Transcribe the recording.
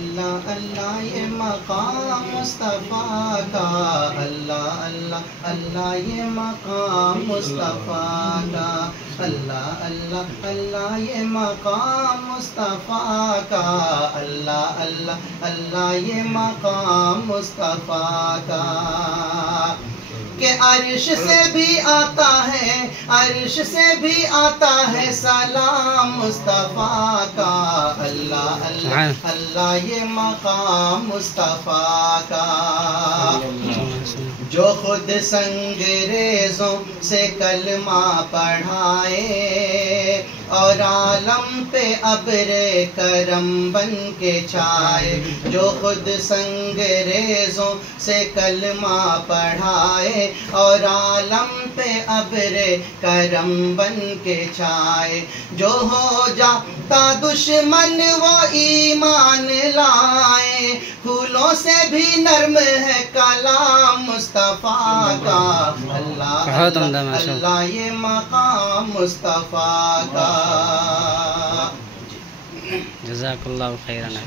اللہ اللہ یہ مقام مصطفیٰ کا، اللہ اللہ اللہ یہ مقام مصطفیٰ کا، اللہ اللہ اللہ یہ مقام مصطفیٰ کا، اللہ اللہ اللہ یہ مقام مصطفیٰ کا، کہ عرش سے بھی آتا ہے، عرش سے بھی آتا ہے سلام مصطفیٰ کا، اللہ اللہ اللہ یہ مقام مصطفیٰ کا، جو خود سنگریزوں سے کلمہ پڑھائے اور عالم پہ ابر کرم بن کے چھائے، جو خود سنگریزوں سے کلمہ پڑھائے اور عالم پہ ابر کرم بن کے چھائے، جو ہو جاتا دشمن وہ ایمان لائے، پھولوں سے بھی نرم ہے کلام مصطفیٰ کا، اللہ اللہ یہ مقام مصطفیٰ کا۔ جزاک اللہ خیرا۔